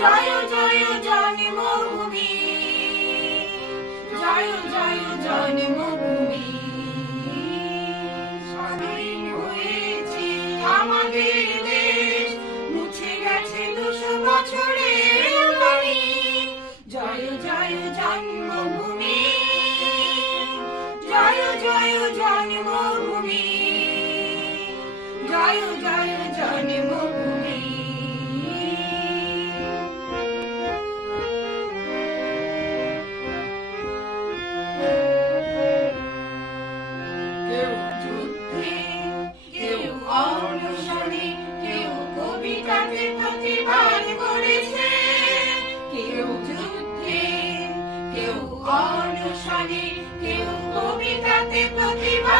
জয় জয় জন্মভূমি জয় জয় জন্মভূমি স্বাধীন হয়েছে আমাদের দেশ। মুছে গেছে দুশো বছরের বাণী। জয় জয়, জন্মভূমি। জয় জয়, জন্মভূমি। জয় জয়, জন্মভূমি। কেউ যুদ্ধে কেউ অনশনে কেউ কবিতাতে প্রতিবাদ করেছে। কেউ যুদ্ধে কেউ কেউ কবিতাতে প্রতিবাদ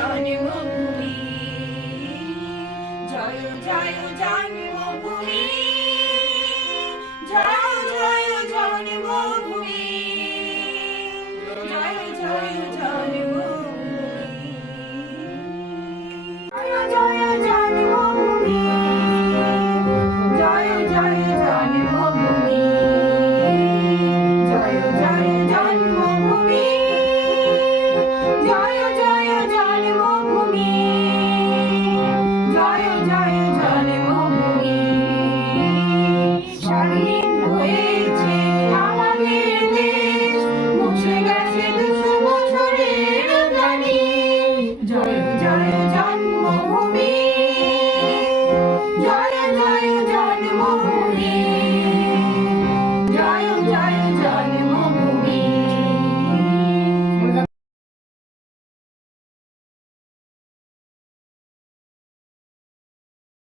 জন্মভূমি। জয় জয় জন্মভূমি। জয় জয় জন্মভূমি। জয় জয় জন্ম